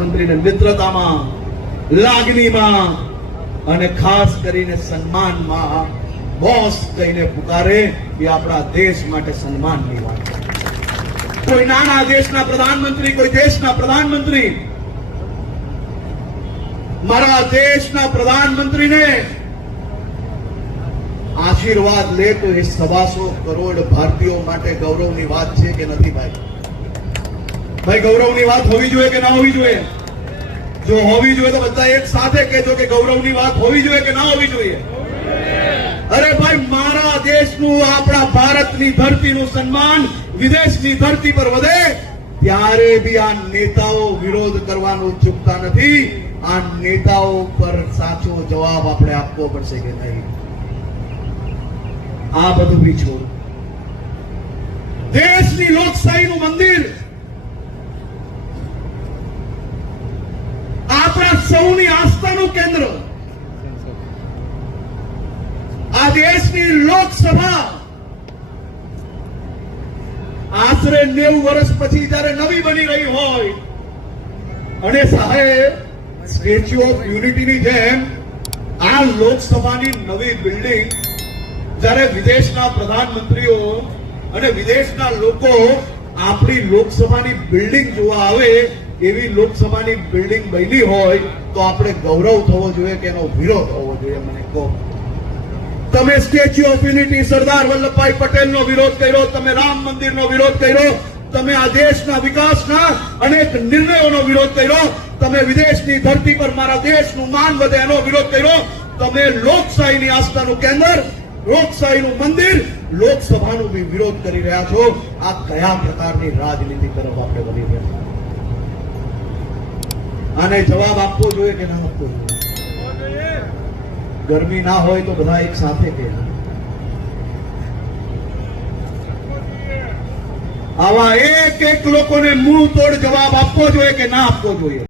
પ્રધાનમંત્રીને મિત્રતામાં, લાગણીમાં અને ખાસ કરીને સન્માનમાં બોસ કહીને પુકારે એ આપણા દેશ માટે સન્માનની વાત છે. કોઈ નાના દેશના પ્રધાનમંત્રી, કોઈ દેશના પ્રધાનમંત્રી મારા દેશના પ્રધાનમંત્રીને આશીર્વાદ લે તો એ 125 કરોડ ભારતીયો માટે ગૌરવની વાત છે કે નથી? ભાઈ ગૌરવની વાત હોવી જોઈએ કે ના હોવી જોઈએ? જો હોવી જોઈએ તો બધા એક સાથે કહેજો કે ગૌરવની વાત હોવી જોઈએ કે ના હોવી જોઈએ? અરે ભાઈ, મારા દેશનું, આપણા ભારતની ધરતીનું સન્માન વિદેશની ધરતી પર વધે ત્યારે બી આ નેતાઓ વિરોધ કરવાનું ચૂકતા નથી. આ નેતાઓ પર સાચો જવાબ આપણે આપવો પડશે કે નહીં? આ બધું બી છોડ. દેશની લોકશાહીનું મંદિર, આપણા સૌની આસ્થાનું કેન્દ્ર, આ દેશની લોકસભા આશરે 90 વર્ષ પછી જયારે નવી બની રહી હોય અને સાહેબ સ્ટેચ્યુ ઓફ યુનિટીની જેમ આ લોકસભાની નવી બિલ્ડિંગ જયારે વિદેશના પ્રધાનમંત્રીઓ અને વિદેશના લોકો આપણી લોકસભાની બિલ્ડિંગ જોવા આવે એવી લોકસભાની બિલ્ડિંગ બની હોય તો આપણે ગૌરવ થવો જોઈએ કે એનો વિરોધ થવો જોઈએ? મને કહો. તમે statue of unity, Sardar Vallabhbhai પટેલનો વિરોધ કર્યો, તમે રામ મંદિરનો વિરોધ કર્યો, તમે આ દેશના વિકાસના અનેક નિર્ણયોનો વિરોધ કર્યો, તમે વિદેશની ધરતી પર મારા દેશનું માન વધે એનો વિરોધ કર્યો, તમે લોકશાહીની આસ્થાનું કેન્દ્ર, લોકશાહીનું મંદિર, લોકસભાનો બી વિરોધ કરી રહ્યા છો. આ કયા પ્રકારની રાજનીતિ તરફ આપણે વધી રહ્યા છીએ? આને જવાબ આપવો જોઈએ કે ના આપવો જોઈએ? ગરમી ના હોય તો બધા એક સાથે કહે. આવા એક લોકોને મુંહ તોડ જવાબ આપવો જોઈએ કે ના આપવો જોઈએ?